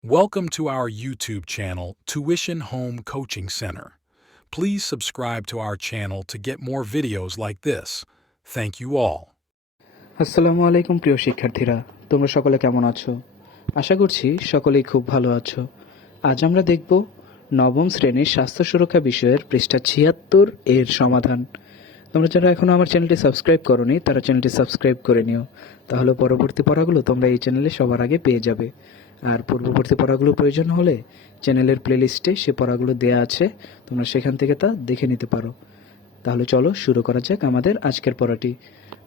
Welcome to our YouTube channel, Tuition Home Coaching Center. Please subscribe to our channel to get more videos like this. Thank you all. আসসালামু আলাইকুম প্রিয় শিক্ষার্থীরা তোমরা সকলে কেমন আছো আশা করছি সকলেই খুব ভালো আছো আজ আমরা দেখব নবম শ্রেণীর স্বাস্থ্য সুরক্ষা বিষয়ের পৃষ্ঠা ছিয়াত্তর এর সমাধান তোমরা যারা এখনও আমার চ্যানেলটি সাবস্ক্রাইব করনি, তারা চ্যানেলটি সাবস্ক্রাইব করে নিও। তাহলে পরবর্তী পড়াগুলো তোমরা এই চ্যানেলে সবার আগে পেয়ে যাবে। আর পূর্ববর্তী পড়াগুলো প্রয়োজন হলে চ্যানেলের প্লেলিস্টে সে পড়াগুলো দেয়া আছে, তোমরা সেখান থেকে তা দেখে নিতে পারো। তাহলে চলো শুরু করা যাক আমাদের আজকের পড়াটি।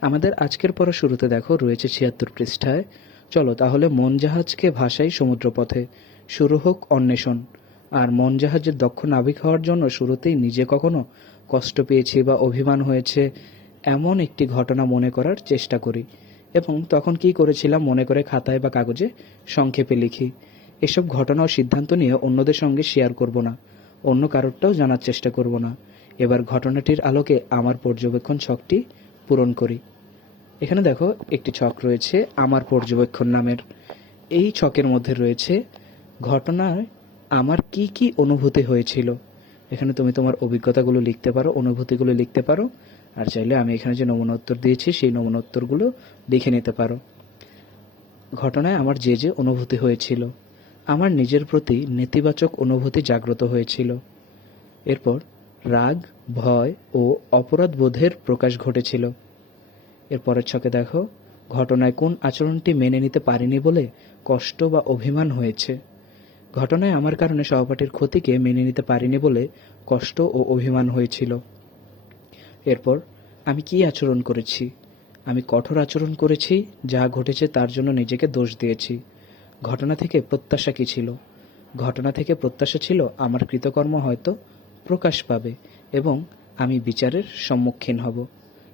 আমাদের আজকের পড়া শুরুতে দেখো, রয়েছে ছিয়াত্তর পৃষ্ঠায়। চলো তাহলে মন জাহাজকে ভাসাই সমুদ্রপথে। শুরু হোক অন্বেষণ। আর মন জাহাজের দক্ষ নাবিক হওয়ার জন্য শুরুতেই নিজে কখনো কষ্ট পেয়েছি বা অভিমান হয়েছে, এমন একটি ঘটনা মনে করার চেষ্টা করি। এবং তখন কি করেছিলাম মনে করে খাতায় বা কাগজে সংক্ষেপে লিখি। এসব ঘটনা ও সিদ্ধান্ত নিয়ে অন্যদের সঙ্গে শেয়ার করব না, অন্য কারোরটাও জানার চেষ্টা করব না। এবার ঘটনাটির আলোকে আমার পর্যবেক্ষণ ছকটি পূরণ করি। এখানে দেখো, একটি ছক রয়েছে আমার পর্যবেক্ষণ নামের। এই ছকের মধ্যে রয়েছে, ঘটনায় আমার কি কি অনুভূতি হয়েছিল? এখানে তুমি তোমার অভিজ্ঞতাগুলো লিখতে পারো, অনুভূতিগুলো লিখতে পারো, আর চাইলে আমি এখানে যে নমুনা উত্তর দিয়েছি, সেই নমুনা উত্তরগুলো লিখে নিতে পারো। ঘটনায় আমার যে যে অনুভূতি হয়েছিল, আমার নিজের প্রতি নেতিবাচক অনুভূতি জাগ্রত হয়েছিল। এরপর রাগ, ভয় ও অপরাধ বোধের প্রকাশ ঘটেছিল। এর পরের ছকে দেখো, ঘটনায় কোন আচরণটি মেনে নিতে পারিনি বলে কষ্ট বা অভিমান হয়েছে। ঘটনায় আমার কারণে সহপাঠীর ক্ষতিকে মেনে নিতে পারিনি বলে কষ্ট ও অভিমান হয়েছিল। এরপর আমি কি আচরণ করেছি? আমি কঠোর আচরণ করেছি, যা ঘটেছে তার জন্য নিজেকে দোষ দিয়েছি। ঘটনা থেকে প্রত্যাশা কি ছিল? ঘটনা থেকে প্রত্যাশা ছিল, আমার কৃতকর্ম হয়তো প্রকাশ পাবে এবং আমি বিচারের সম্মুখীন হব।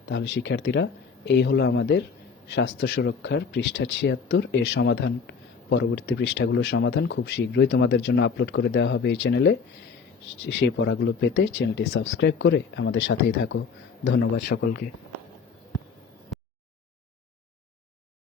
তাহলে শিক্ষার্থীরা, এই হলো আমাদের স্বাস্থ্য সুরক্ষার পৃষ্ঠা ছিয়াত্তর এর সমাধান। পরবর্তী পৃষ্ঠাগুলোর সমাধান খুব শীঘ্রই তোমাদের জন্য আপলোড করে দেওয়া হবে এই চ্যানেলে সেই পড়াগুলো পেতে চ্যানেলটি সাবস্ক্রাইব করে আমাদের সাথেই থাকো। ধন্যবাদ সকলকে।